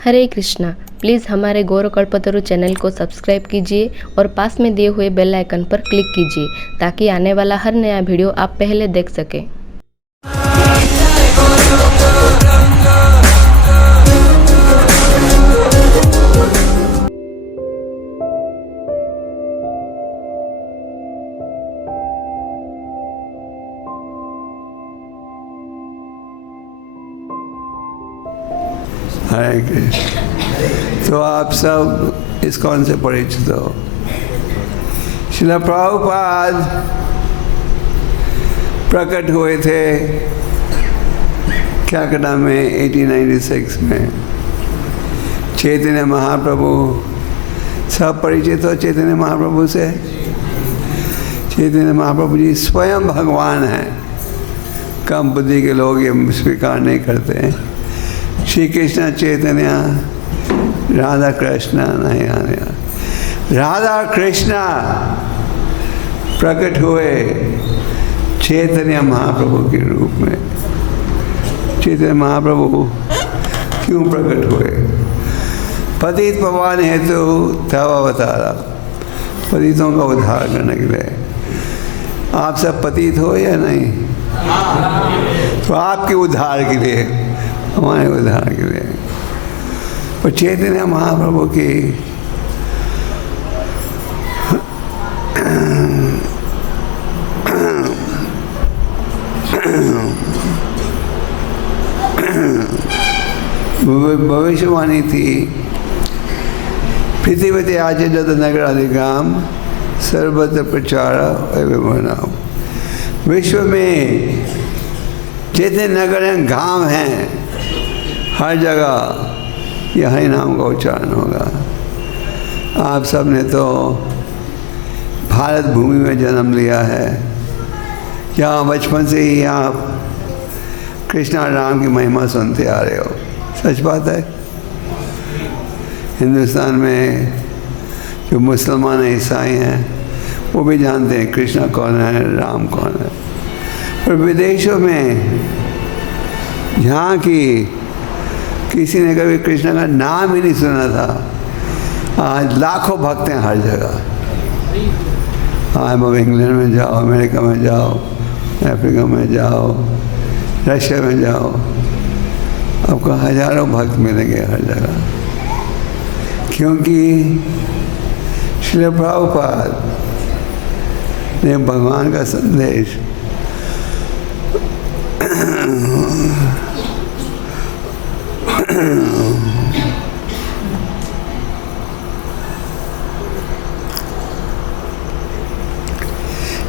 हरे Krishna. Please हमारे गौरव कल्पतरु channel को subscribe कीजिए और पास में दिए हुए बेल आइकन पर क्लिक कीजिए ताकि आने वाला हर नया वीडियो आप पहले देख सकें। हरे कृष्ण। तो आप सब इस्कॉन से परिचित हो। श्रील प्रभुपाद प्रकट हुए थे कलकत्ता में 1896 में। चैतन्य महाप्रभु, सब परिचित हो चैतन्य महाप्रभु से। चैतन्य महाप्रभु जी स्वयं भगवान हैं। कम बुद्धि के लोग ये स्वीकार नहीं करते हैं। श्री कृष्ण चैतन्य राधा कृष्ण नहीं आने। राधा कृष्ण प्रकट हुए चैतन्य महाप्रभु के रूप में। चैतन्य महाप्रभु क्यों प्रकट हुए? पतित पावन हेतु तव अवतारा, पतितों का उद्धार करने के लिए। आप सब पतित हो या नहीं? तो आपके उद्धार के लिए, हमारे उद्धार के लिए। और चैतन्य महाप्रभु की भविष्यवाणी थी, पृथ्वी आज जत नगर अधिगाम सर्वत्र प्रचार विवरणाम। विश्व में जितने नगर हैं, गांव हैं, हर जगह यही नाम का उच्चारण होगा। आप सब ने तो भारत भूमि में जन्म लिया है। यहाँ बचपन से ही आप कृष्णा राम की महिमा सुनते आ रहे हो। सच बात है। हिंदुस्तान में जो मुसलमान ईसाई हैं वो भी जानते हैं कृष्णा कौन है, राम कौन है। और विदेशों में जहाँ की किसी ने कभी कृष्ण का नाम ही नहीं सुना था, आज लाखों भक्त हैं हर जगह। अब इंग्लैंड में जाओ, अमेरिका में जाओ, अफ्रीका में जाओ, रशिया में जाओ, आपको हजारों भक्त मिलेंगे हर जगह। क्योंकि श्रील प्रभुपाद ने भगवान का संदेश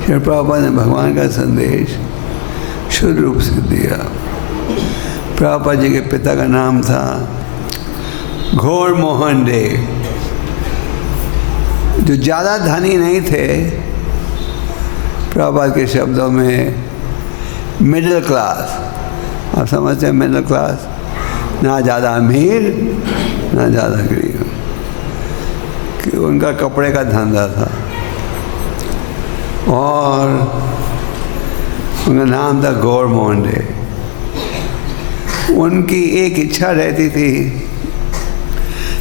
श्री प्रभुपाद ने भगवान का संदेश शुद्ध रूप से दिया। प्रभुपाद जी के पिता का नाम था घोर मोहन डे, जो ज़्यादा धनी नहीं थे। प्रभुपाद के शब्दों में मिडिल क्लास, आप समझते हैं मिडिल क्लास, ना ज़्यादा अमीर ना ज़्यादा गरीब। कि उनका कपड़े का धंधा था और उनका नाम था गौर मोहन डे। उनकी एक इच्छा रहती थी,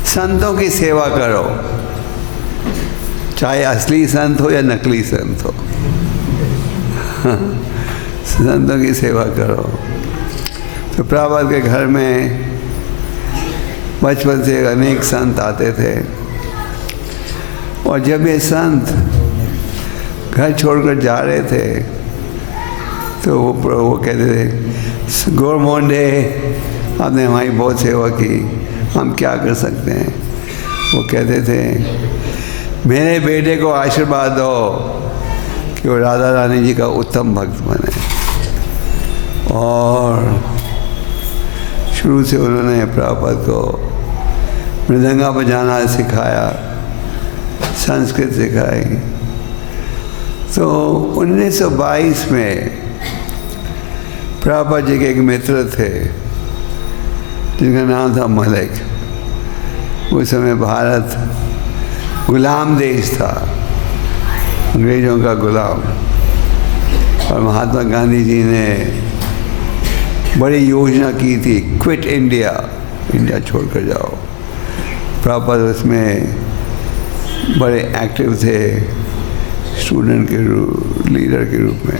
संतों की सेवा करो, चाहे असली संत हो या नकली संत हो। संतों की सेवा करो। तो प्रभुपाद के घर में बचपन से अनेक संत आते थे और जब ये संत घर छोड़कर जा रहे थे तो वो कहते थे, गौर मोहन डे आपने हमारी बहुत सेवा की, हम क्या कर सकते हैं। वो कहते थे, मेरे बेटे को आशीर्वाद दो कि वो राधा रानी जी का उत्तम भक्त बने। और शुरू से उन्होंने प्रभुपाद को मृदंगा बजाना सिखाया, संस्कृत सिखाई। तो 1922 में प्रभुपाद जी के एक मित्र थे जिनका नाम था मलिक। उस समय भारत गुलाम देश था, अंग्रेज़ों का गुलाम। और महात्मा गांधी जी ने बड़ी योजना की थी, क्विट इंडिया, इंडिया छोड़कर जाओ। प्रभुपाद उसमें बड़े एक्टिव थे स्टूडेंट के लीडर के रूप में।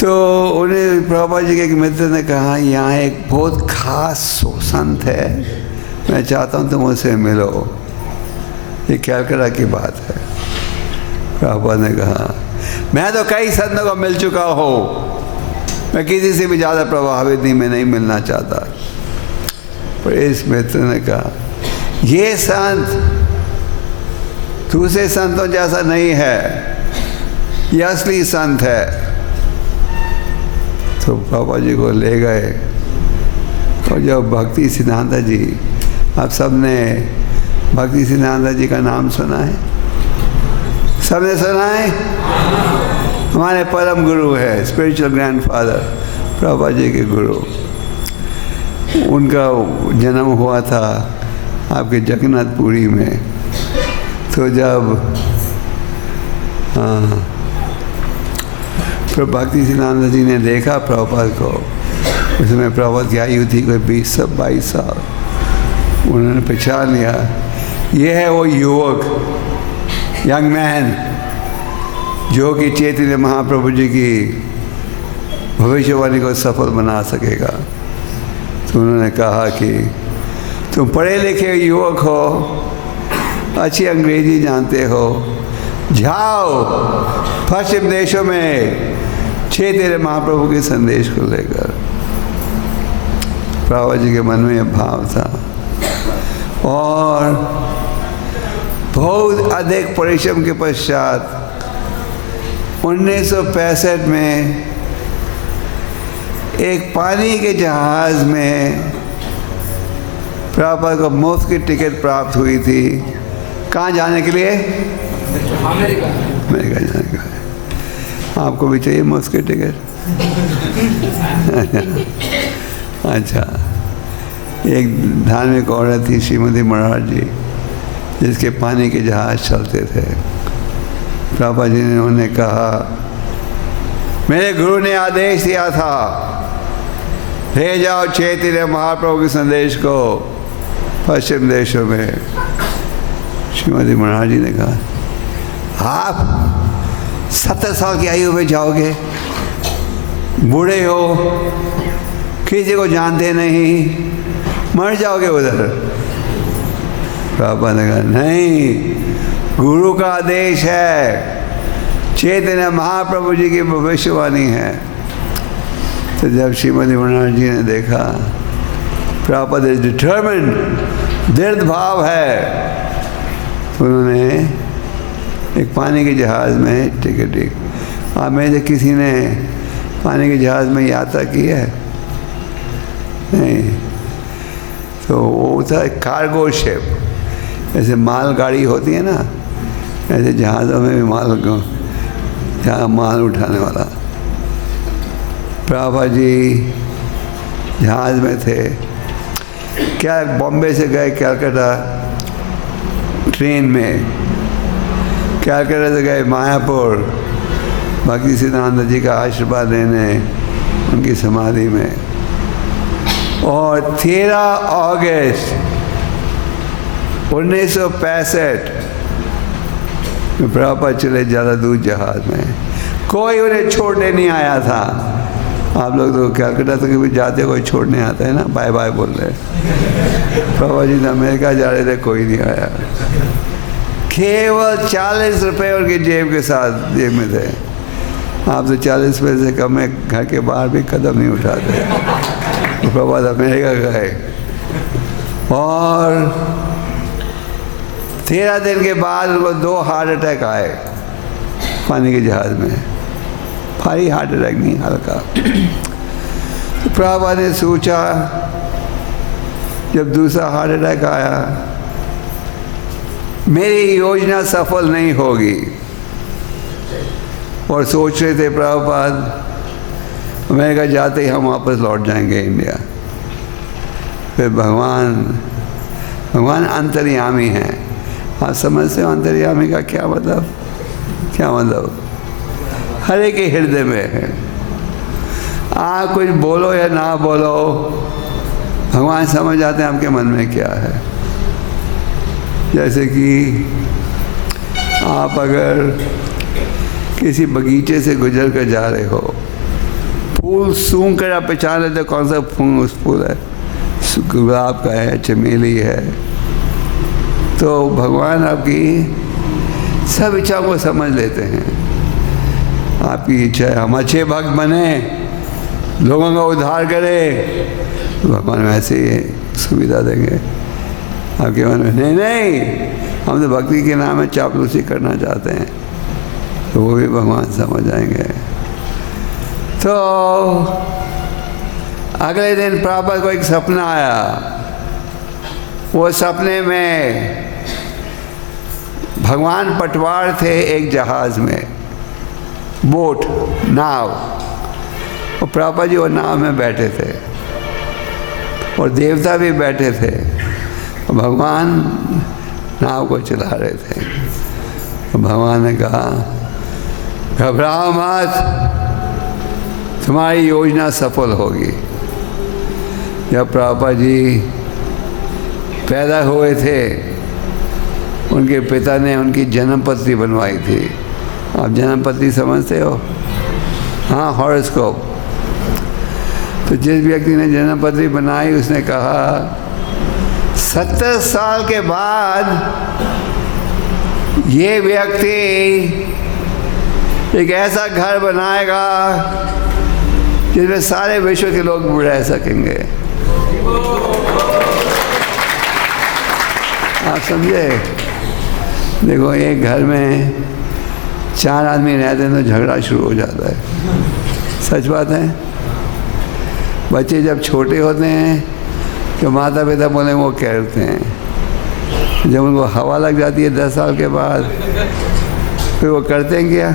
तो उन्हें प्रभुपाद जी के एक मित्र ने कहा, यहाँ एक बहुत खास संत है, मैं चाहता हूँ तुम उससे मिलो। ये कलकत्ता की बात है। प्रभुपाद ने कहा, मैं तो कई संतों को मिल चुका हूँ, मैं किसी से भी ज़्यादा प्रभावित नहीं, मैं नहीं मिलना चाहता। पर इस मित्र ने कहा, ये संत दूसरे संतों जैसा नहीं है, ये असली संत है। तो पापा जी को ले गए। और जब भक्ति सिद्धांत जी, आप सबने भक्ति सिद्धांत जी का नाम सुना है? सबने सुना है? हमारे परम गुरु है, स्पिरिचुअल ग्रैंडफादर, प्रभुपा जी के गुरु। उनका जन्म हुआ था आपके जगन्नाथपुरी में। तो जब भक्ति सिद्धांत जी ने देखा प्रभुपाद को, उसमें प्रभुपाद की आयु थी कोई 20-22 साल। उन्होंने पहचान लिया, ये है वो युवक, यंग मैन, जो कि चैतन्य महाप्रभु जी की भविष्यवाणी को सफल बना सकेगा। तो उन्होंने कहा कि तुम पढ़े लिखे युवक हो, अच्छी अंग्रेजी जानते हो, जाओ पश्चिम देशों में चैतन्य महाप्रभु के संदेश को लेकर। प्रभुपाद जी के मन में यह भाव था और बहुत अधिक परिश्रम के पश्चात 1965 में एक पानी के जहाज़ में प्रभुपाद को मुफ्त की टिकट प्राप्त हुई थी। कहाँ जाने के लिए? अमेरिका जाने का है। आपको भी चाहिए मुफ्त की टिकट? अच्छा। एक धार्मिक औरत थी श्रीमती महाराज जी, जिसके पानी के जहाज़ चलते थे। प्रभुपाद जी ने उन्हें कहा, मेरे गुरु ने आदेश दिया था, ले जाओ चैतन्य महाप्रभु के संदेश को पश्चिम देशों में। श्रीमती महाराज जी ने कहा, आप 70 साल की आयु में जाओगे, बूढ़े हो, किसी को जानते नहीं, मर जाओगे उधर। प्रभुपाद ने कहा, नहीं, गुरु का आदेश है, चैतन्य महाप्रभु जी की भविष्यवाणी है। तो जब श्रीमती महाराज जी ने देखा प्रभुपाद इज डिटर्मिन्ड, दृढ़ भाव है, तो उन्होंने एक पानी के जहाज़ में टिकट ली। आप में से किसी ने पानी के जहाज़ में यात्रा की है? नहीं। तो वो था कार्गो शिप, जैसे माल गाड़ी होती है ना, ऐसे जहाज़ों में भी माल उठाने वाला। प्रभुपाद जी जहाज़ में थे। क्या बॉम्बे से गए कलकत्ता ट्रेन में, कलकत्ता से गए मायापुर भक्ति सिद्धांत जी का आशीर्वाद लेने उनकी समाधि में। और 13 अगस्त 1965 में प्रभुपाद चले ज़्यादा दूर जहाज़ में। कोई उन्हें छोड़ने नहीं आया था। आप लोग तो कलकत्ता तक भी जाते, कोई छोड़ने आता है ना, बाय बाय बोल रहे। प्रभुपाद जी अमेरिका जा रहे थे, कोई नहीं आया। केवल 40 रुपये उनकी जेब में थे। आप तो 40 रुपये से कम में घर के बाहर भी कदम नहीं उठाते। तो प्रभुपाद अमेरिका गए और 13 दिन के बाद उनको 2 हार्ट अटैक आए पानी के जहाज़ में। भारी हार्ट अटैक नहीं, हल्का। तो प्रभुपाद ने सोचा, जब दूसरा हार्ट अटैक आया, मेरी योजना सफल नहीं होगी। और सोच रहे थे प्रभुपाद अमेरिका जाते ही हम वापस लौट जाएंगे इंडिया। फिर भगवान अंतर्यामी हैं। आप समझते हो अंतर्यामी का क्या मतलब? क्या मतलब? हर एक के हृदय में है। आप कुछ बोलो या ना बोलो, भगवान समझ जाते हैं आपके मन में क्या है। जैसे कि आप अगर किसी बगीचे से गुजर कर जा रहे हो, फूल सूंघ कर आप पहचान लेते कौन सा फूल है, गुलाब का है, चमेली है। तो भगवान आपकी सब इच्छाओं को समझ लेते हैं। आपकी इच्छा है हम अच्छे भक्त बने, लोगों का उद्धार करें, तो भगवान वैसे ही सुविधा देंगे। आपके मन में नहीं नहीं, हम तो भक्ति के नाम में चापलूसी करना चाहते हैं, तो वो भी भगवान समझ आएंगे। तो अगले दिन प्रभुपाद को एक सपना आया। वो सपने में भगवान पटवार थे एक जहाज में, बोट, नाव, और प्रभुपाद जी वो नाव में बैठे थे और देवता भी बैठे थे और भगवान नाव को चला रहे थे। तो भगवान ने कहा, घबराओ मत, तुम्हारी योजना सफल होगी। जब प्रभुपाद जी पैदा हुए थे, उनके पिता ने उनकी जन्मपत्री बनवाई थी। आप जन्मपत्री समझते हो? हाँ, हॉरोस्कोप। तो जिस व्यक्ति ने जन्मपत्री बनाई उसने कहा 70 साल के बाद ये व्यक्ति एक ऐसा घर बनाएगा जिसमें सारे विश्व के लोग रह सकेंगे। आप समझे? देखो, एक घर में 4 आदमी रहते हैं तो झगड़ा शुरू हो जाता है। सच बात है। बच्चे जब छोटे होते हैं तो माता पिता बोले वो कहते हैं, जब उनको हवा लग जाती है 10 साल के बाद, फिर वो करते हैं क्या?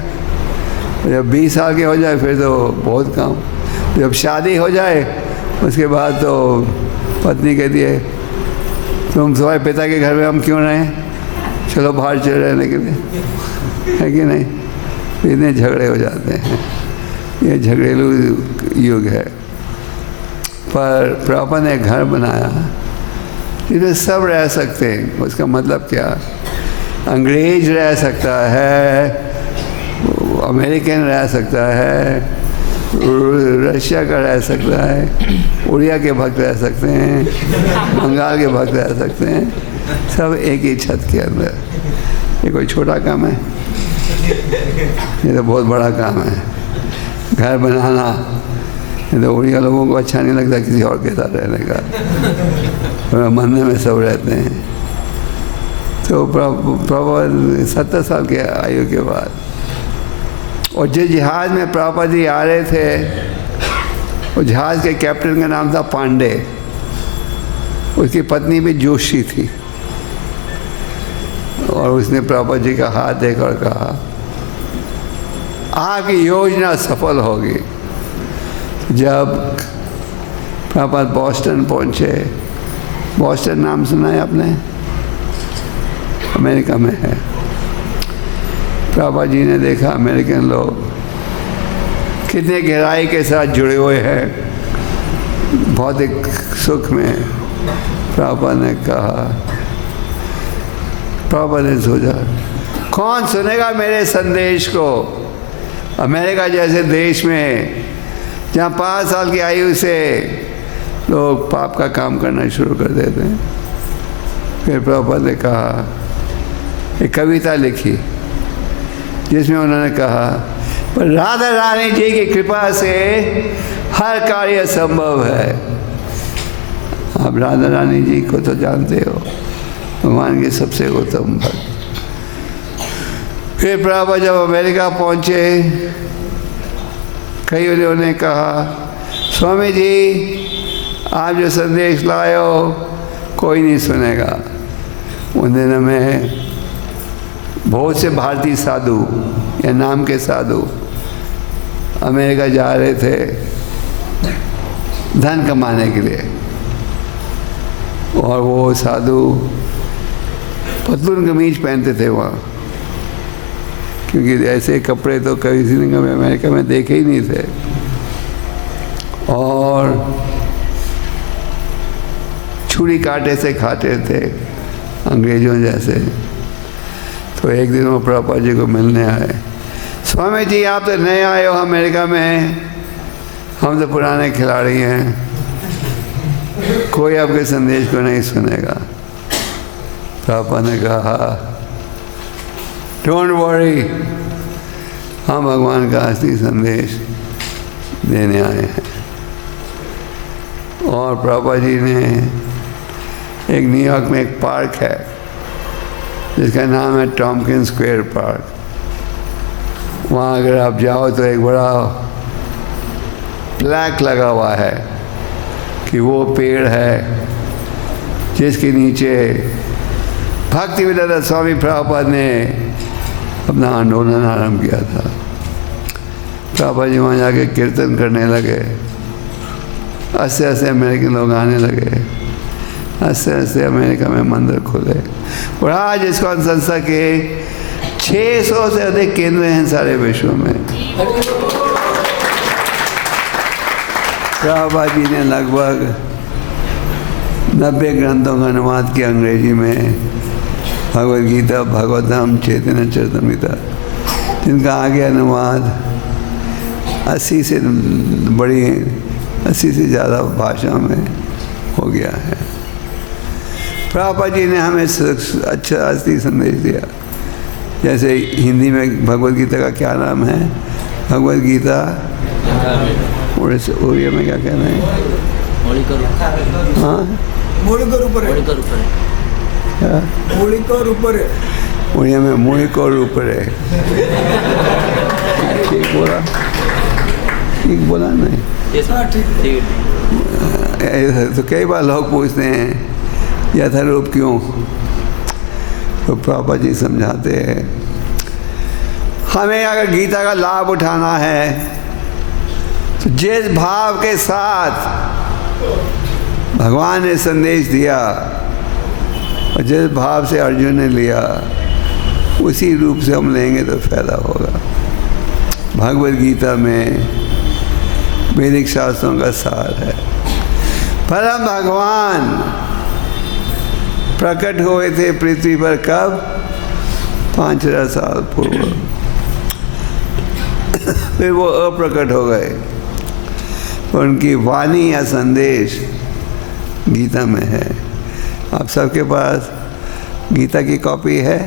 जब 20 साल के हो जाए फिर तो बहुत कम। जब शादी हो जाए उसके बाद तो पत्नी कहती है, तुम तुम्हारे पिता के घर में हम क्यों रहें, चलो बाहर चले रहने के लिए, है कि नहीं? इतने झगड़े हो जाते हैं। ये झगड़ेलू युग है। पर प्रभुपाद ने घर बनाया जिसमें सब रह सकते हैं। उसका मतलब क्या? अंग्रेज रह सकता है, अमेरिकन रह सकता है, रशिया का रह सकता है, उड़िया के भक्त रह सकते हैं, बंगाल के भक्त रह सकते हैं, सब एक ही छत के अंदर। ये कोई छोटा काम है? ये तो बहुत बड़ा काम है, घर बनाना। ये तो उड़िया लोगों को अच्छा नहीं लगता किसी और के साथ रहने का, और मंदिर में सब रहते हैं। तो प्रभुपाद 70 साल के आयु के बाद, और जिस जहाज में प्रभुपाद जी आ रहे थे, वो जहाज के कैप्टन का नाम था पांडे। उसकी पत्नी भी जोशी थी, और उसने प्रभुपाद जी का हाथ देखकर कहा, आपकी योजना सफल होगी। जब प्रभुपाद बॉस्टन पहुंचे, बॉस्टन नाम सुना है आपने? अमेरिका में है। प्रभुपाद जी ने देखा अमेरिकन लोग कितने गहराई के साथ जुड़े हुए हैं भौतिक सुख में। प्रभुपाद ने कहा, प्रभुपाद ने सोचा, कौन सुनेगा मेरे संदेश को? अमेरिका जैसे देश में जहाँ 5 साल की आयु से लोग पाप का काम करना शुरू कर देते हैं। फिर प्रभुपाद ने कहा, एक कविता लिखी जिसमें उन्होंने कहा, पर राधा रानी जी की कृपा से हर कार्य संभव है। आप राधा रानी जी को तो जानते हो, भगवान के सबसे उत्तम भक्त। फिर प्रभुपाद जब अमेरिका पहुंचे, कई उन्होंने कहा, स्वामी जी आप जो संदेश लाए हो कोई नहीं सुनेगा। उन दिनों में बहुत से भारतीय साधु या नाम के साधु अमेरिका जा रहे थे धन कमाने के लिए, और वो साधु पतलून कमीज पहनते थे वहाँ, क्योंकि ऐसे कपड़े तो किसी ने अमेरिका में देखे ही नहीं थे। और छुरी कांटे से खाते थे अंग्रेजों जैसे। तो एक दिन वो प्रभुपाद जी को मिलने आए। स्वामी जी आप तो नए आए हो अमेरिका में, हम तो पुराने खिलाड़ी हैं, कोई आपके संदेश को नहीं सुनेगा। प्रभुपाद ने कहा डोंट वरी, हम भगवान का असली संदेश देने आए हैं। और प्रभुपाद जी ने एक न्यूयॉर्क में एक पार्क है जिसका नाम है टॉम्किन स्क्वायर पार्क। वहाँ अगर आप जाओ तो एक बड़ा प्लैक लगा हुआ है कि वो पेड़ है जिसके नीचे भक्तिवेदांत स्वामी प्रभुपाद ने अपना आंदोलन आरंभ किया था। प्रभुपाद जी वहाँ जाके कीर्तन करने लगे, ऐसे ऐसे अमेरिकन लोग आने लगे, ऐसे ऐसे अमेरिका में मंदिर खुले। और आज इस्कॉन संस्था के 600 से अधिक केंद्र हैं सारे विश्व में। प्रभुपाद जी ने लगभग 90 ग्रंथों का अनुवाद किया अंग्रेजी में, भगवद गीता, भागवतम, चैतन्य चरितमृता, जिनका आगे अनुवाद 80 से ज़्यादा भाषा में हो गया है। प्रभुपाद जी ने हमें अच्छा असली संदेश दिया। जैसे हिंदी में भगवद गीता का क्या नाम है? भगवद गीता, और उड़िया में क्या कहना है? हाँ, उड़िया में मोहिक और ऊपर है। ठीक बोला नहीं? तो कई बार लोग पूछते हैं यथारूप क्यों? तो प्रभुपाद जी समझाते हैं हमें अगर गीता का लाभ उठाना है तो जिस भाव के साथ भगवान ने संदेश दिया और जिस भाव से अर्जुन ने लिया उसी रूप से हम लेंगे तो फायदा होगा। भगवद गीता में वैदिक शास्त्रों का सार है। परम भगवान प्रकट हुए थे पृथ्वी पर कब? 5000 साल पूर्व। फिर वो अप्रकट हो गए। उनकी वाणी या संदेश गीता में है। आप सबके पास गीता की कॉपी है?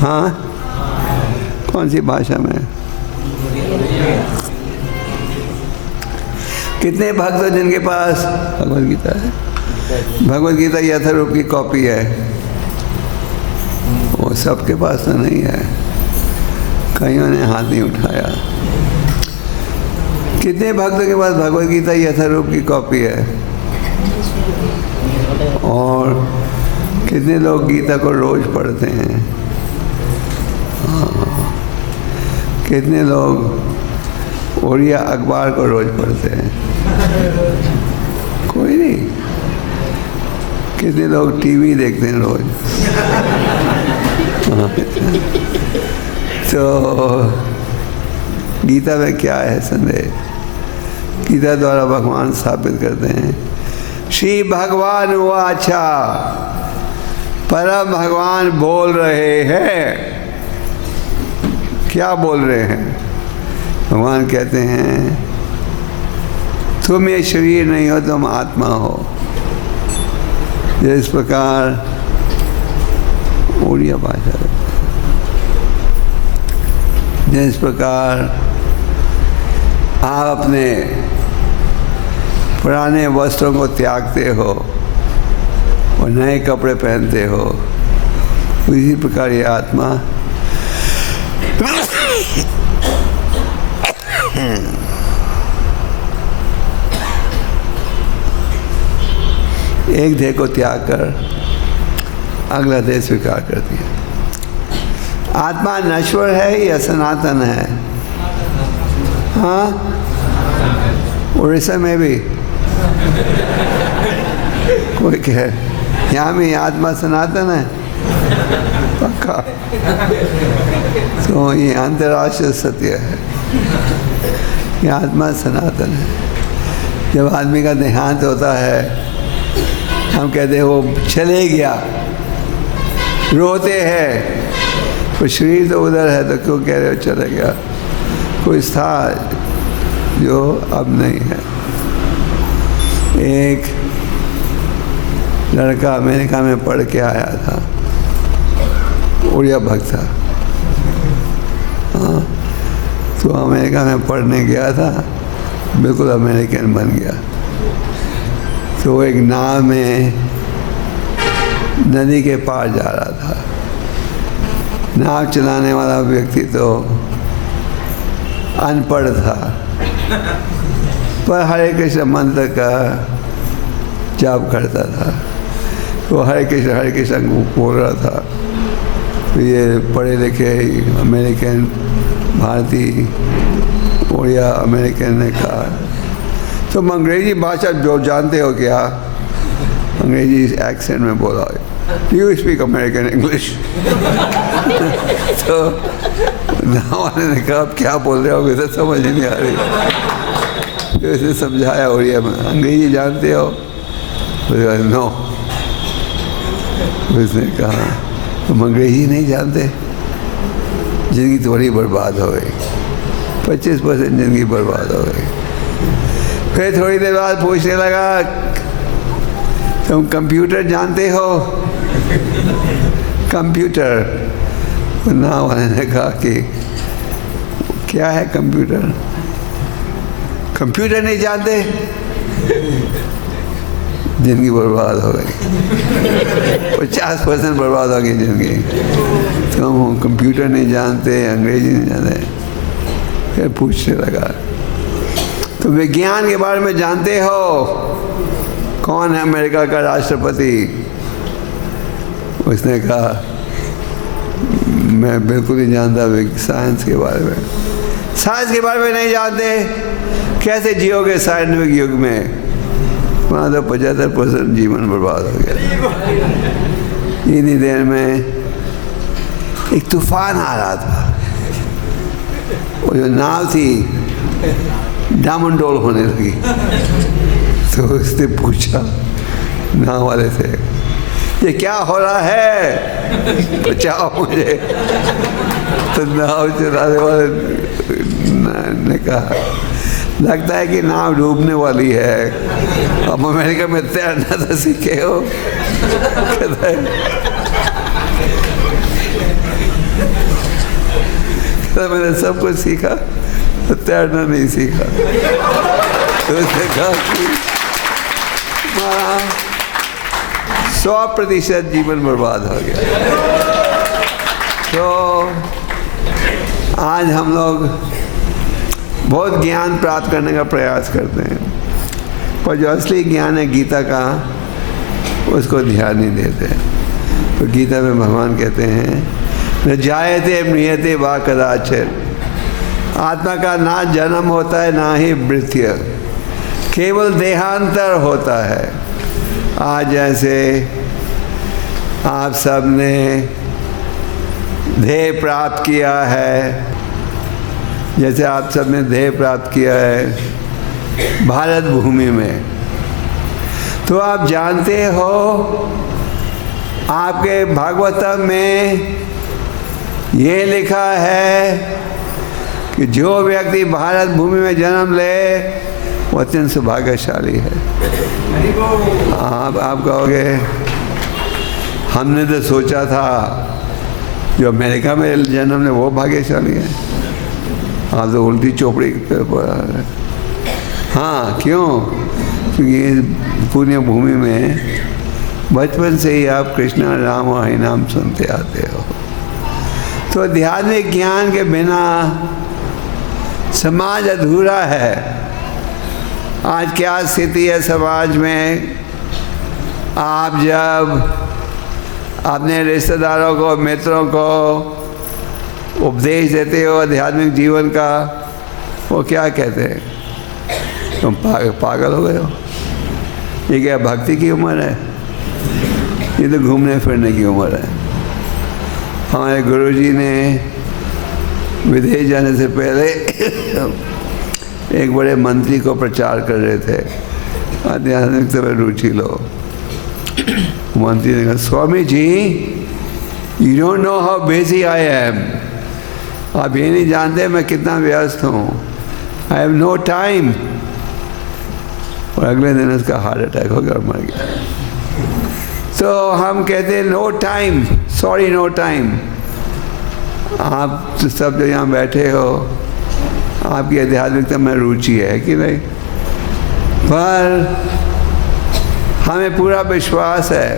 हाँ, कौन सी भाषा में? कितने भक्त हो जिनके पास भगवद गीता है? भगवद गीता यथारूप की कॉपी है। वो सबके पास तो नहीं है, कईयों ने हाथ नहीं उठाया। कितने भक्तों के पास भगवद गीता यथारूप की कॉपी है? और कितने लोग गीता को रोज पढ़ते हैं? कितने लोग उड़िया अखबार को रोज पढ़ते हैं? कोई नहीं। कितने लोग टीवी देखते हैं रोज? तो गीता में क्या है संदेश? गीता द्वारा भगवान स्थापित करते हैं। श्री भगवान वाचा, परम भगवान बोल रहे हैं। क्या बोल रहे हैं? भगवान कहते हैं तुम ये शरीर नहीं हो, तुम आत्मा हो। जिस प्रकार उड़िया भाषा, जिस प्रकार आप अपने पुराने वस्त्रों को त्यागते हो और नए कपड़े पहनते हो, उसी प्रकार ये आत्मा एक देह को त्याग कर अगला देह स्वीकार करती है। आत्मा नश्वर है या सनातन है? हाँ, उड़ीसा में भी कोई कहे यहाँ में आत्मा सनातन है, पक्का। तो ये अंतर्राष्ट्रीय सत्य है, ये आत्मा सनातन है। जब आदमी का देहांत होता है हम कहते हैं वो चले गया, रोते हैं, तो शरीर तो उधर है, तो क्यों कह रहे हो चले गया? कोई था जो अब नहीं है। एक लड़का अमेरिका में पढ़ के आया था, उड़िया भक्त था। हाँ, तो अमेरिका में पढ़ने गया था, बिल्कुल अमेरिकन बन गया। तो वो एक नाव में नदी के पार जा रहा था। नाव चलाने वाला व्यक्ति तो अनपढ़ था, पर हरे कृष्ण मंत्र का जाप करता था। तो हरे कृष्ण बोल रहा था। तो ये पढ़े लिखे अमेरिकन, भारतीय, उड़िया अमेरिकन ने कहा, तुम अंग्रेजी भाषा जो जानते हो क्या? अंग्रेजी एक्सेंट में बोला, do you speak American English? तो नाव वाले ने कहा, अब क्या बोल रहे हो, तो समझ ही नहीं आ रही। तो इसने समझाया उड़िया में, अंग्रेजी जानते हो? नो। उसने कहा, तुम अंग्रेजी नहीं जानते, जिंदगी थोड़ी बर्बाद हो गई, 25% जिंदगी बर्बाद हो गई। फिर थोड़ी देर बाद पूछने लगा, तुम कंप्यूटर जानते हो? कंप्यूटर। नाव वाले ने कहा कि क्या है कंप्यूटर? कंप्यूटर नहीं जानते, जिंदगी बर्बाद हो गई, 50% बर्बाद हो गई जिंदगी। तुम कंप्यूटर नहीं जानते, अंग्रेजी नहीं जानते। फिर पूछने लगा, तुम विज्ञान के बारे में जानते हो? कौन है अमेरिका का राष्ट्रपति? उसने कहा, मैं बिल्कुल नहीं जानता साइंस के बारे में। साइंस के बारे में नहीं जानते, कैसे जियोगे साइंटिफिक युग में? वहाँ तो 75% जीवन बर्बाद हो गया। इन्हीं देर में एक तूफान आ रहा था, वो जो नाव थी डामनडोल होने लगी। तो उसने पूछा नाव वाले से, ये क्या हो रहा है, बचाओ मुझे। तो नाव चलाने वाले ने कहा, लगता है कि नाव डूबने वाली है, अब अमेरिका में तैरना तो सीखे हो। कहता है, मैंने सब कुछ सीखा, तो तैरना नहीं सीखा। तो उसने कहा कि 100% जीवन बर्बाद हो गया। तो आज हम लोग बहुत ज्ञान प्राप्त करने का प्रयास करते हैं, पर जो असली ज्ञान है गीता का, उसको ध्यान नहीं देते। तो गीता में भगवान कहते हैं, न जायते म्रियते वा कदाचित, आत्मा का ना जन्म होता है ना ही मृत्यु, केवल देहांतर होता है। आज जैसे आप सब ने ध्येय प्राप्त किया है, जैसे आप सब ने ध्येय प्राप्त किया है भारत भूमि में, तो आप जानते हो आपके भागवतम में ये लिखा है कि जो व्यक्ति भारत भूमि में जन्म ले वो अत्यंत सौभाग्यशाली है। आप कहोगे हमने तो सोचा था जो अमेरिका में जन्म ले वो भाग्यशाली है। आप तो उल्टी चोपड़ी पे पड़ा है। हाँ, क्यों? क्योंकि पुण्य भूमि में बचपन से ही आप कृष्ण राम और हरि नाम सुनते आते हो। तो आध्यात्मिक ज्ञान के बिना समाज अधूरा है। आज क्या स्थिति है समाज में? आप जब अपने रिश्तेदारों को, मित्रों को उपदेश देते हो आध्यात्मिक जीवन का, वो क्या कहते हैं? तुम पागल हो गए हो, ये क्या भक्ति की उम्र है? ये तो घूमने फिरने की उम्र है। हमारे गुरुजी ने विदेश जाने से पहले एक बड़े मंत्री को प्रचार कर रहे थे, आध्यात्मिकता में रुचि लो। मंत्री ने कहा, Swami ji, you don't know how busy I am. आप ये नहीं जानते मैं कितना व्यस्त हूँ। I have no time. और अगले दिन उसका हार्ट अटैक हो गया और मर गया। तो हम कहते हैं no time, sorry no time. आप सब जो यहाँ बैठे हो, आपकी आध्यात्मिकता में रुचि है कि नहीं? पर हमें पूरा विश्वास है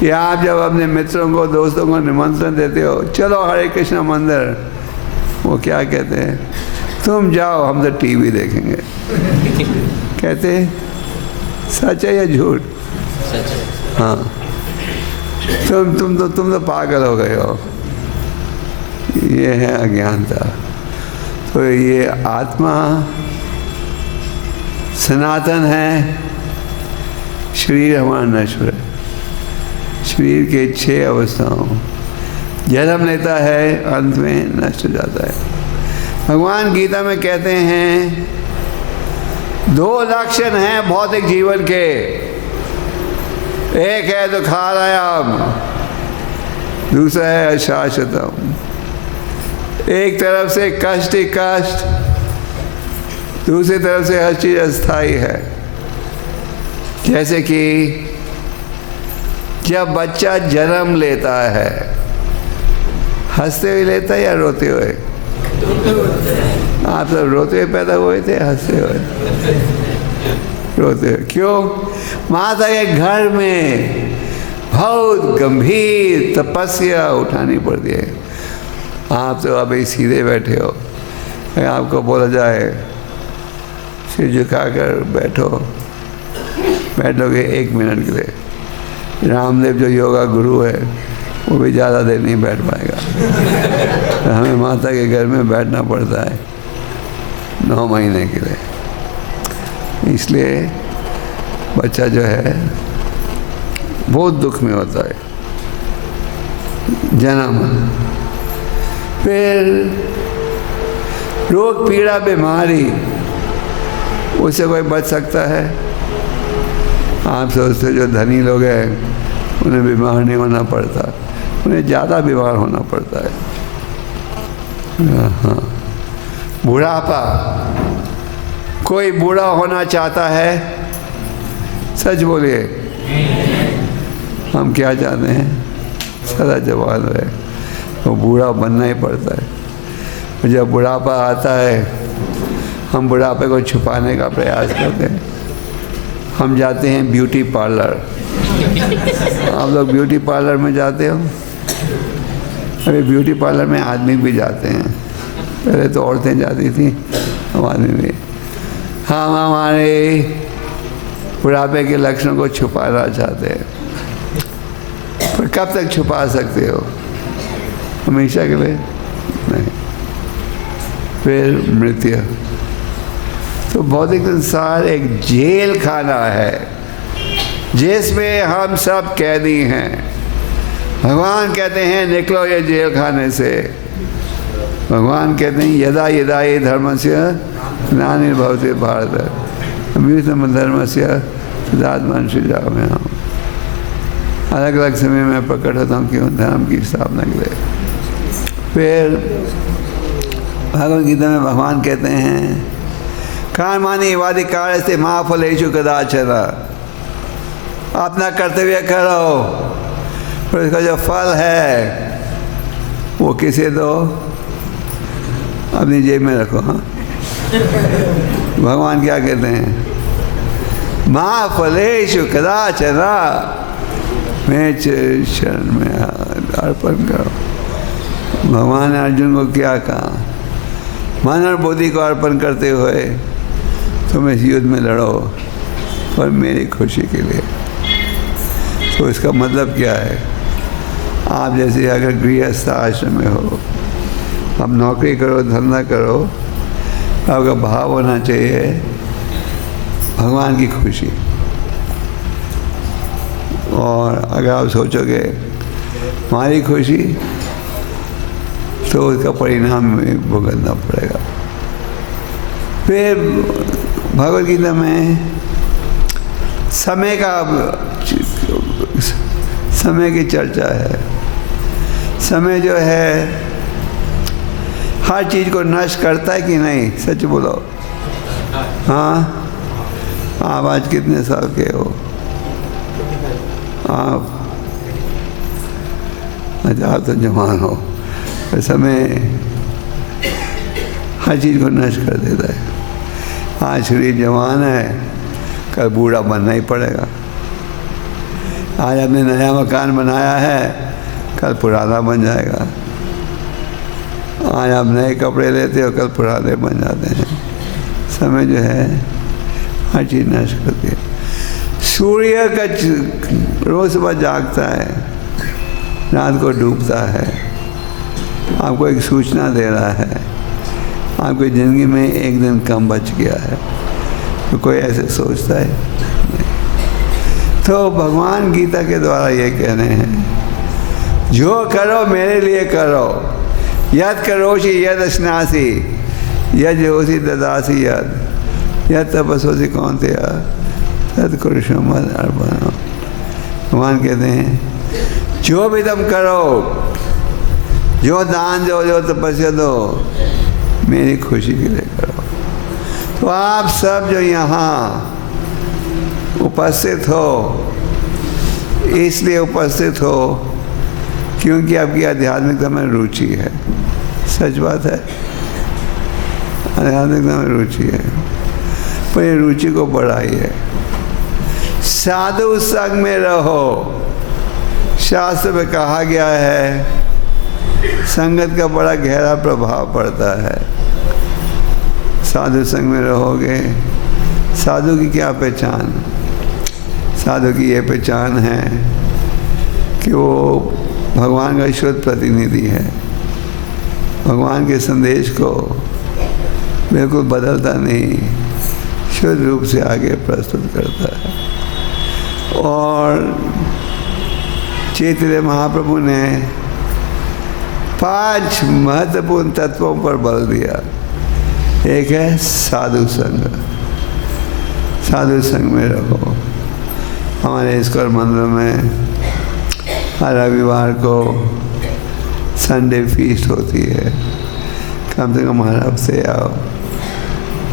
कि आप जब अपने मित्रों को, दोस्तों को निमंत्रण देते हो, चलो हरे कृष्ण मंदिर, वो क्या कहते हैं, तुम जाओ हम तो टीवी देखेंगे। कहते सच है या झूठ? हाँ। तुम तो पागल हो गए हो। ये है अज्ञानता। तो ये आत्मा सनातन है, शरीर हमारा नश्वर है। शरीर के 6 अवस्थाओं जन्म लेता है, अंत में नष्ट हो जाता है। भगवान गीता में कहते हैं 2 लक्षण हैं भौतिक जीवन के। एक है दुखालयम, दूसरा है अशाश्वतम। एक तरफ से कष्ट ही कष्ट, दूसरी तरफ से हर चीज अस्थायी है। जैसे कि जब बच्चा जन्म लेता है, हंसते हुए लेता है या रोते हुए? आप सब रोते हुए पैदा हुए थे, हंसते हुए? रोते हुए। क्यों? माता के घर में बहुत गंभीर तपस्या उठानी पड़ती है। आप तो अभी सीधे बैठे हो, आपको बोला जाए सिर झुकाकर बैठो, बैठोगे 1 मिनट के लिए। रामदेव जो योगा गुरु है वो भी ज़्यादा देर नहीं बैठ पाएगा। तो हमें माता के घर में बैठना पड़ता है 9 महीने के लिए। इसलिए बच्चा जो है बहुत दुख में होता है। जन्म, फिर रोग पीड़ा बीमारी, उससे कोई बच सकता है? आप सोचते जो धनी लोग हैं उन्हें बीमार नहीं होना पड़ता, उन्हें ज़्यादा बीमार होना पड़ता है। हाँ। बुढ़ापा, कोई बूढ़ा होना चाहता है? सच बोलिए, हम क्या चाहते हैं? सदा जवान रहे। वो बूढ़ा बनना ही पड़ता है। जब बुढ़ापा आता है, हम बुढ़ापे को छुपाने का प्रयास करते हैं। हम जाते हैं ब्यूटी पार्लर। आप लोग ब्यूटी पार्लर में जाते हो? अभी ब्यूटी पार्लर में आदमी भी जाते हैं। पहले तो औरतें जाती थी, हम आदमी भी। हम हमारे बुढ़ापे के लक्षणों को छुपाना चाहते हैं, पर कब तक छुपा सकते हो? हमेशा के लिए नहीं। फिर मृत्यु। तो भौतिक संसार एक जेल खाना है जिसमें हम सब कैदी हैं। भगवान कहते हैं निकलो ये जेल खाने से। भगवान कहते हैं यदा यदा ये धर्मस्य ग्लानिर्भवति भारत अभ्युत्थानं धर्मस्य तदात्मानं सृजाम्यहम्। अलग अलग समय में प्रकट होता हूँ क्यों? धर्म की स्थापना के लिए। फिर भगवद गीता में भगवान कहते हैं कर्माणि वादिकारस्ते मा फलेषु कदाचन। अपना कर्तव्य करो, पर इसका जो फल है वो किसे दो? अपनी जेब में रखो। हाँ, भगवान क्या कहते हैं? मा फलेषु कदाचन, मैं शरण में अर्पण करो। भगवान ने अर्जुन को क्या कहा? मन और बुद्धि को अर्पण करते हुए तुम इस युद्ध में लड़ो, पर मेरी खुशी के लिए। तो इसका मतलब क्या है? आप जैसे अगर गृहस्थ आश्रम में हो, आप नौकरी करो, धंधा करो, आपका भाव होना चाहिए भगवान की खुशी। और अगर आप सोचोगे हमारी खुशी, तो उसका परिणाम में भुगतना पड़ेगा। फिर भगवद गीता में समय की चर्चा है। समय जो है हर चीज़ को नष्ट करता है कि नहीं? सच बोलो। हाँ, आप आज कितने साल के हो? आप अच्छा, आप तो जवान हो। समय हर चीज़ को नष्ट कर देता है। आज शरीर जवान है, कल बूढ़ा बनना ही पड़ेगा। आज आपने नया मकान बनाया है, कल पुराना बन जाएगा। आज आप नए कपड़े लेते हो, कल पुराने बन जाते हैं। समय जो है हर चीज़ नष्ट करती है। सूर्य का रोज सुबह जागता है, रात को डूबता है, आपको एक सूचना दे रहा है आपकी ज़िंदगी में एक दिन कम बच गया है। तो कोई ऐसे सोचता है नहीं। तो भगवान गीता के द्वारा ये कह रहे हैं, जो करो मेरे लिए करो, यद करोषि यद अश्नासी यद होसी ददासी यद तपस्वसी कौन्तेय तद कुरुषो मद अर्पणम्। भगवान कहते हैं जो भी तुम करो, जो दान दो, जो तपस्या दो, मेरी खुशी के लिए करो। तो आप सब जो यहाँ उपस्थित हो, इसलिए उपस्थित हो क्योंकि आपकी आध्यात्मिकता में रुचि है। सच बात है, आध्यात्मिकता में रुचि है, पर ये रुचि को बढ़ाइए। साधु संग में रहो। शास्त्र में कहा गया है संगत का बड़ा गहरा प्रभाव पड़ता है। साधु संग में रहोगे। साधु की क्या पहचान? साधु की ये पहचान है कि वो भगवान का शुद्ध प्रतिनिधि है। भगवान के संदेश को बिल्कुल बदलता नहीं, शुद्ध रूप से आगे प्रस्तुत करता है। और चैतन्य महाप्रभु ने 5 महत्वपूर्ण तत्वों पर बल दिया। एक है साधु संग। साधु संग में रहो। हमारे इस्कॉन मंदिर में हर रविवार को संडे फीस्ट होती है। कम से कम हर हफ्ते आओ।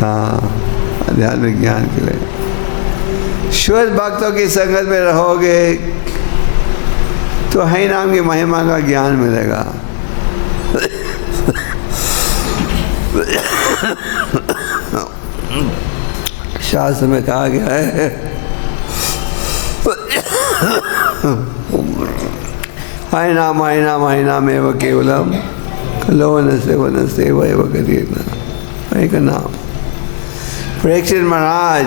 हाँ, आध्यात्मिक ज्ञान के लिए। शुद्ध भक्तों की संगत में रहोगे तो हरि नाम की महिमा का ज्ञान मिलेगा। शास्त्र में कहा गया है हरि नाम एवं केवलम कलो नस्ते वह गरीना। हरि का नाम। परीक्षित महाराज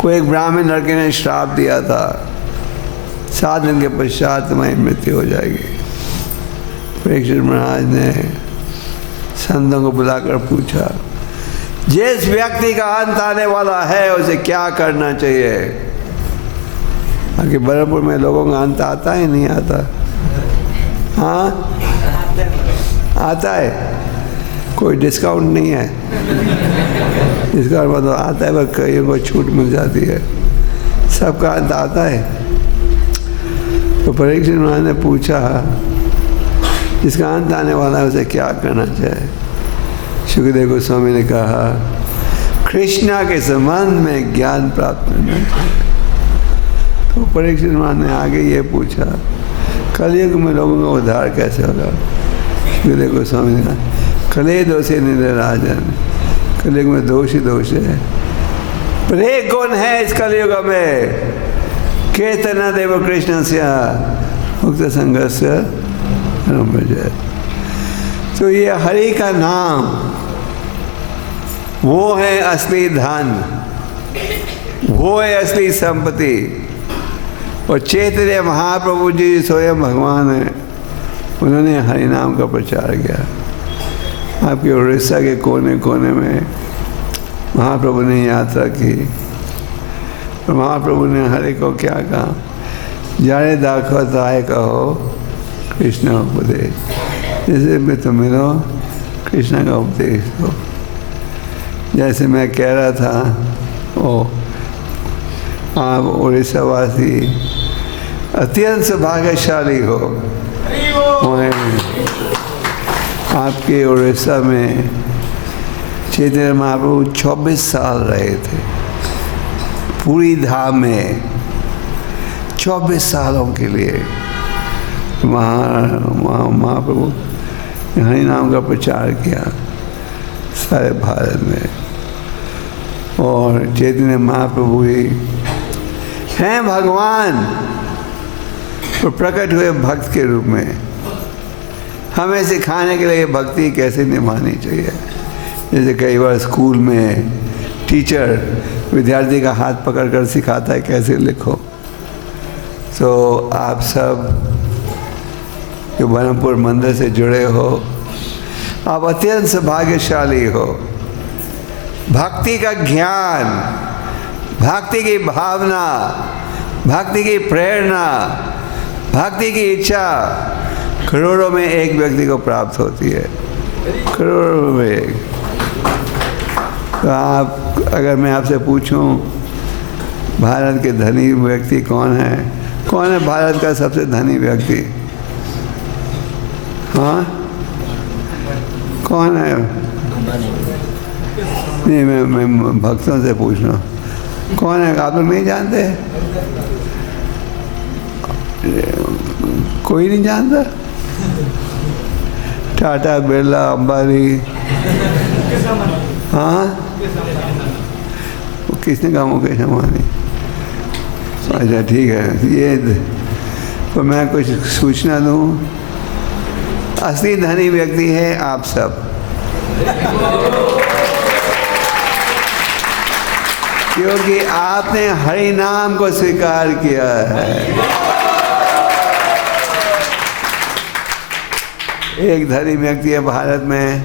को एक ब्राह्मण लड़के ने श्राप दिया था, 7 दिन के पश्चात तुम्हारी मृत्यु हो जाएगी। परीक्षित महाराज ने संतों को बुलाकर पूछा, जिस व्यक्ति का अंत आने वाला है उसे क्या करना चाहिए? आगे बरहपुर में लोगों का अंत आता है नहीं आता? हाँ, आता है। कोई डिस्काउंट नहीं है। डिस्काउंट मतलब आता है, पर कईयों को छूट मिल जाती है। सबका अंत आता है। तो परीक्षित महाराज ने पूछा, जिसका अंत आने वाला है उसे क्या करना चाहिए? सुखदेव गोस्वामी ने कहा, कृष्णा के संबंध में ज्ञान प्राप्त करना चाहिए। तो परीक्षित महाराज ने आगे ये पूछा, कलयुग में लोगों का उद्धार कैसे होगा? सुखदेव गोस्वामी ने कहा, कले दोषे निधे राजन। कलयुग में दोष ही दोष है। पर एक गुण है इस कलयुग में, कीर्तन देव कृष्ण से मुक्त संघर्ष जय। तो ये हरि का नाम वो है असली धन, वो है असली संपत्ति। और चैतन्य महाप्रभु जी स्वयं भगवान है, उन्होंने हरि नाम का प्रचार किया। आपके उड़ीसा के कोने कोने में महाप्रभु ने यात्रा की। और महाप्रभु ने हरि को क्या कहा? जाने दाखवत आए कहो कृष्ण उपदेश। जैसे मैं तुम्हें दो कृष्ण का उपदेश दो। जैसे मैं कह रहा था, ओ आप उड़ीसा वासी अत्यंत सौभाग्यशाली हो। आपके उड़ीसा में चैतन्य महाप्रभु 24 साल रहे थे, पूरी धाम में 24 सालों के लिए महाप्रभु हरि नाम का प्रचार किया सारे भारत में। और चैतन्य महाप्रभु ही हैं भगवान, तो प्रकट हुए भक्त के रूप में हमें सिखाने के लिए भक्ति कैसे निभानी चाहिए। जैसे कई बार स्कूल में टीचर विद्यार्थी का हाथ पकड़कर सिखाता है कैसे लिखो, तो आप सब जो बरमपुर मंदिर से जुड़े हो, आप अत्यंत सौभाग्यशाली हो। भक्ति का ज्ञान, भक्ति की भावना, भक्ति की प्रेरणा, भक्ति की इच्छा करोड़ों में एक व्यक्ति को प्राप्त होती है, करोड़ों में एक। तो आप, अगर मैं आपसे पूछूं भारत के धनी व्यक्ति कौन है, कौन है भारत का सबसे धनी व्यक्ति? हाँ, कौन है? नहीं, मैं भक्तों से पूछ रहा हूँ, कौन है? आप लोग नहीं जानते? कोई नहीं जानता? टाटा, बिरला, अंबानी। हाँ, वो किसने कहा मुकेश अंबानी? अच्छा ठीक है, ये तो मैं कुछ सूचना दूँ। असली धनी व्यक्ति है आप सब, क्योंकि आपने हरि नाम को स्वीकार किया है। एक धनी व्यक्ति है भारत में,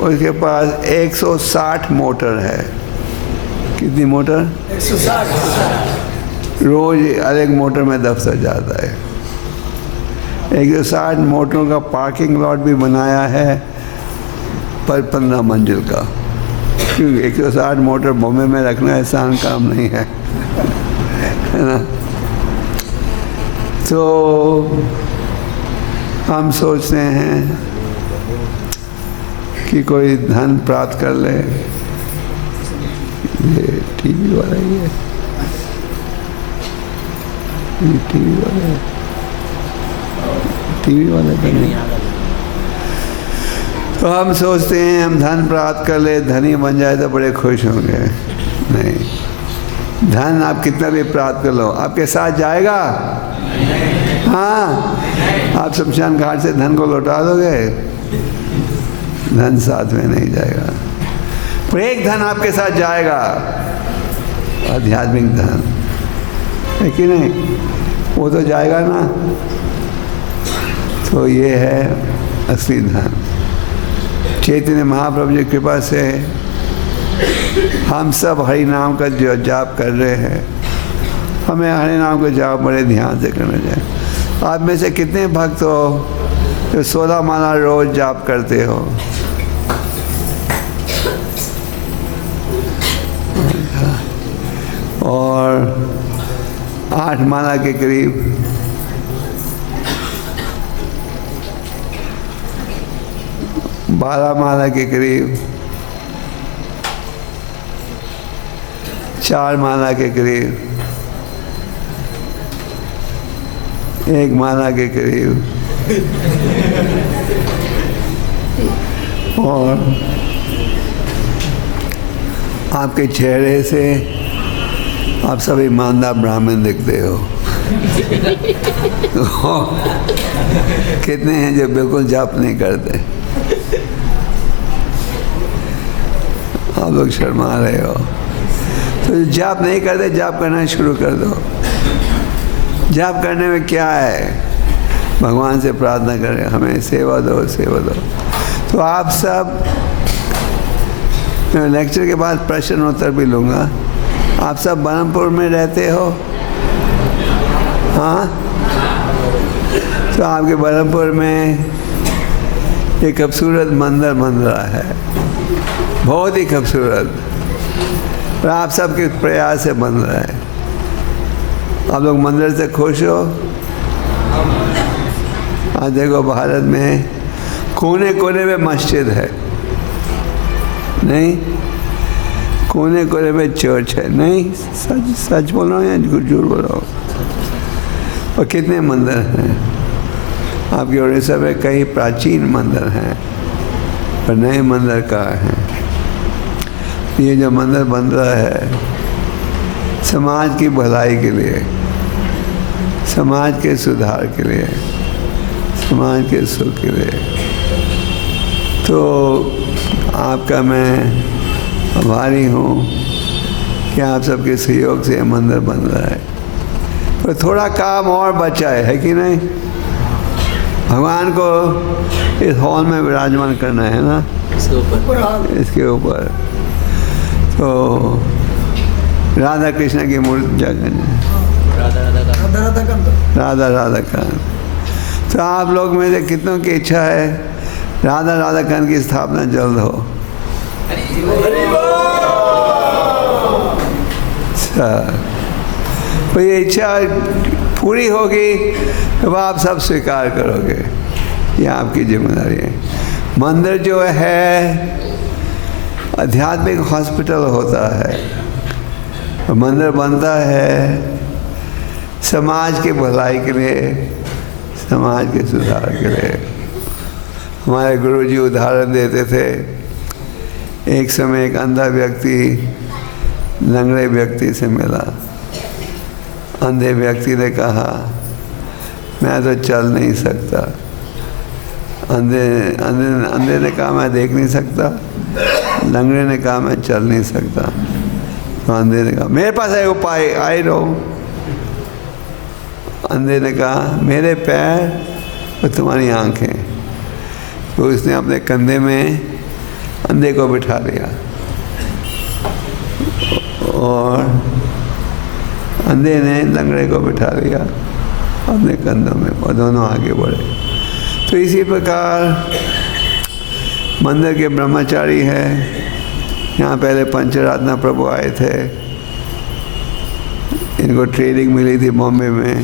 उसके पास 160 मोटर है। कितनी मोटर? 160। रोज अलग मोटर में दफ्तर जाता है। 160 मोटरों का पार्किंग लॉट भी बनाया है पर 15 मंजिल का, क्योंकि 160 मोटर बॉम्बे में रखना आसान काम नहीं है, है ना। तो हम सोचते हैं कि कोई धन प्राप्त कर ले। ये टीवी वाला ही है, ये टीवी वाला है, टीवी वाला तो नहीं। तो हम सोचते हैं हम धन प्राप्त कर ले, धनी बन जाए तो बड़े खुश होंगे। नहीं, धन आप कितना भी प्राप्त कर लो, आपके साथ जाएगा? हाँ, आप शमशान घाट से धन को लौटा दोगे, धन साथ में नहीं जाएगा। पर एक धन आपके साथ जाएगा, आध्यात्मिक धन, है कि नहीं? वो तो जाएगा ना। तो ये है असली धन। चैतन्य महाप्रभु जी की कृपा से हम सब हरि नाम का जो जाप कर रहे हैं, हमें हरि नाम का जाप बड़े ध्यान से करना चाहिए। आप में से कितने भक्त हो जो 16 माला रोज जाप करते हो? और 8 माला के करीब बारह माला के करीब, 4 माला के करीब, 1 माला के करीब, और आपके चेहरे से आप सब ईमानदार ब्राह्मण दिखते हो। तो कितने हैं जो बिल्कुल जाप नहीं करते? आप लोग शर्मा रहे हो। तो जाप नहीं करते, जाप करना शुरू कर दो। जाप करने में क्या है? भगवान से प्रार्थना करें, हमें सेवा दो, सेवा दो। तो आप सब, मैं लेक्चर के बाद प्रश्न उत्तर भी लूँगा। आप सब बरमपुर में रहते हो? हाँ, तो आपके बरमपुर में एक खूबसूरत मंदिर बन रहा है, बहुत ही खूबसूरत। और आप सबके प्रयास से बन रहा है। आप लोग मंदिर से खुश हो? आज देखो भारत में कोने कोने में मस्जिद है, नहीं? कोने कोने में चर्च है, नहीं? सच सच बोल रहा हूँ या झूठ बोल रहा हूँ? और कितने मंदिर हैं आपके उड़ीसा में? कई प्राचीन मंदिर हैं, पर नए मंदिर कहाँ हैं? ये जो मंदिर बन रहा है समाज की भलाई के लिए, समाज के सुधार के लिए, समाज के सुख के लिए, तो आपका मैं आभारी हूँ कि आप सबके सहयोग से ये मंदिर बन रहा है। पर थोड़ा काम और बचा है कि नहीं? भगवान को इस हॉल में विराजमान करना है ना, इसके ऊपर। तो राधा कृष्ण की मूर्ति राधा राधा कांत। तो आप लोग में से कितनों की इच्छा है राधा राधा कांत की स्थापना जल्द हो? अच्छा, तो ये इच्छा पूरी होगी तो आप सब स्वीकार करोगे, ये आपकी जिम्मेदारी है। मंदिर जो है आध्यात्मिक हॉस्पिटल होता है, और मंदिर बनता है समाज के भलाई के लिए, समाज के सुधार के लिए। हमारे गुरुजी उदाहरण देते थे, एक समय एक अंधा व्यक्ति लंगड़े व्यक्ति से मिला। अंधे व्यक्ति ने कहा मैं तो चल नहीं सकता। अंधे ने कहा मैं देख नहीं सकता। लंगड़े ने कहा मैं चल नहीं सकता। तो अंधे ने कहा मेरे पास है उपाय, आई रो। अंधे ने कहा मेरे पैर और तुम्हारी आंखें। तो उसने अपने कंधे में अंधे को बिठा लिया और अंधे ने लंगड़े को बिठा लिया अपने कंधों में, और दोनों आगे बढ़े। तो इसी प्रकार मंदिर के ब्रह्मचारी है, यहाँ पहले पंचरत्न प्रभु आए थे, इनको ट्रेनिंग मिली थी बॉम्बे में।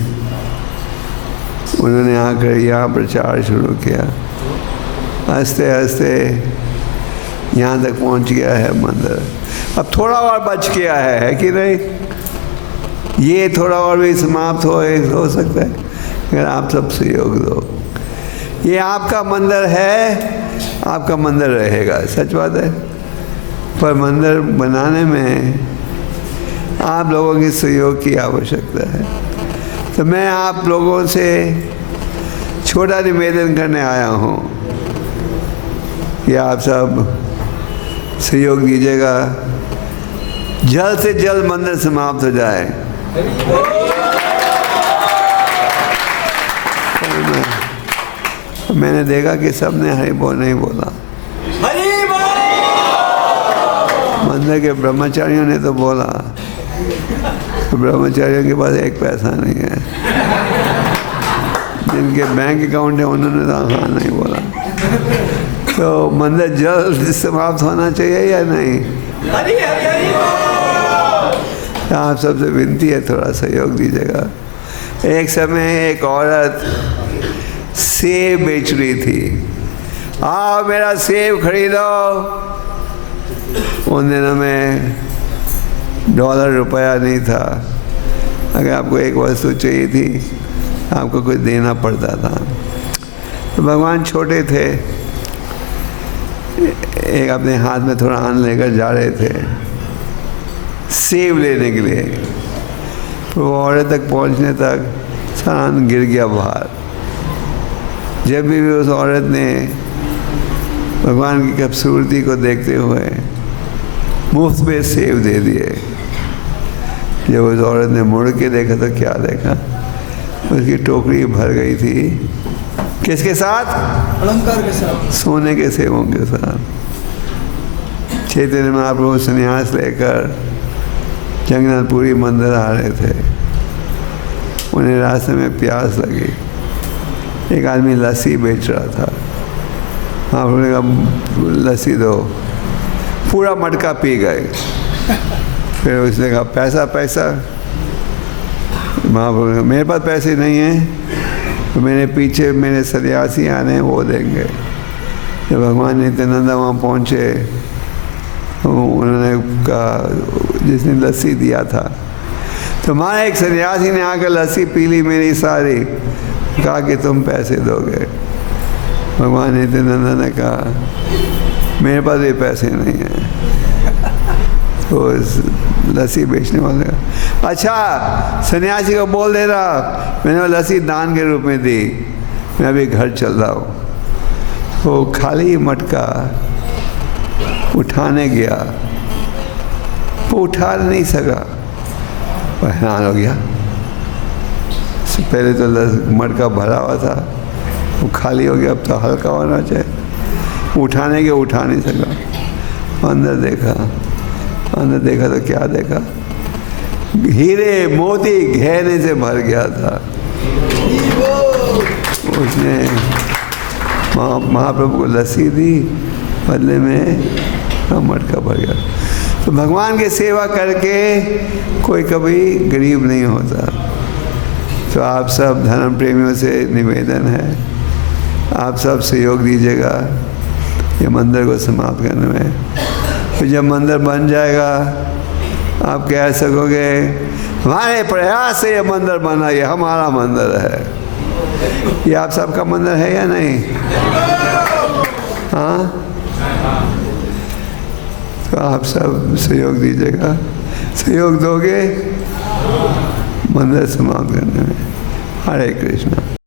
उन्होंने आकर यहाँ प्रचार शुरू किया। हंसते हंसते यहाँ तक पहुँच गया है मंदिर। अब थोड़ा और बच गया है कि नहीं? ये थोड़ा और भी समाप्त हो सकता है अगर आप सब सहयोग दो। ये आपका मंदिर है, आपका मंदिर रहेगा, सच बात है। पर मंदिर बनाने में आप लोगों के सहयोग की आवश्यकता है। तो मैं आप लोगों से छोटा निवेदन करने आया हूँ कि आप सब सहयोग दीजिएगा, जल्द से जल्द मंदिर समाप्त हो जाए। मैंने देखा कि सबने हरि बोल नहीं बोला। मंदिर के ब्रह्मचारियों ने तो बोला, तो ब्रह्मचारियों के पास एक पैसा नहीं है। जिनके बैंक अकाउंट है उन्होंने तो हाँ नहीं बोला। तो मंदिर जल्द समाप्त होना चाहिए या नहीं? आप सबसे विनती है थोड़ा सहयोग दीजिएगा। एक समय एक औरत सेब बेच रही थी, आओ मेरा सेब खरीदो। उन दिनों में डॉलर रुपया नहीं था। अगर आपको एक वस्तु चाहिए थी आपको कुछ देना पड़ता था। तो भगवान छोटे थे, एक अपने हाथ में थोड़ा अन्न लेकर जा रहे थे सेब लेने के लिए। तो वो औरत तक पहुंचने तक सारा अन्न गिर गया बाहर। जब भी उस औरत ने भगवान की खूबसूरती को देखते हुए मुफ्त में सेब दे दिए। जब उस औरत ने मुड़ के देखा तो क्या देखा, उसकी टोकरी भर गई थी किसके साथ? अलंकार के साथ, सोने के सेबों के साथ। चैतन्य महाप्रभु संन्यास लेकर जगन्नाथपुरी मंदिर आ रहे थे। उन्हें रास्ते में प्यास लगी। एक आदमी लस्सी बेच रहा था। महाप्रभु ने कहा लस्सी दो, पूरा मटका पी गए। फिर उसने कहा पैसा पैसा, महाप्रभु ने कहा मेरे पास पैसे नहीं हैं, तो मेरे पीछे मेरे सन्यासी आने हैं वो देंगे। जब भगवान नित्यानंद वहाँ पहुँचे तो उन्होंने कहा, जिसने लस्सी दिया था, तो हमारे एक सन्यासी ने आकर लस्सी पी ली मेरी सारी, कहा कि तुम पैसे दोगे। भगवान नित्यानंद ने कहा मेरे पास भी पैसे नहीं हैं। तो लस्सी बेचने वाले का, अच्छा सन्यासी को बोल दे रहा मैंने वो लस्सी दान के रूप में दी, मैं अभी घर चल रहा हूँ। वो खाली मटका उठाने गया, वो उठा नहीं सका, वो हैरान हो गया। पहले तो मटका भरा हुआ था, वो खाली हो गया, अब तो हल्का होना चाहिए। उठाने के उठा नहीं सका। अंदर देखा तो क्या देखा, हीरे मोती गहने से भर गया था। उसने महाप्रभु को लस्सी दी, बदले में मटका भर गया। तो भगवान की सेवा करके कोई कभी गरीब नहीं होता। तो आप सब धर्म प्रेमियों से निवेदन है, आप सब सहयोग दीजिएगा ये मंदिर को समाप्त करने में। फिर जब मंदिर बन जाएगा आप कह सकोगे हमारे प्रयास से ये मंदिर बना, ये हमारा मंदिर है। ये आप सबका मंदिर है या नहीं? हाँ, तो आप सब सहयोग दीजिएगा, सहयोग दोगे मंदिर समाप्त करने में। हरे कृष्णा।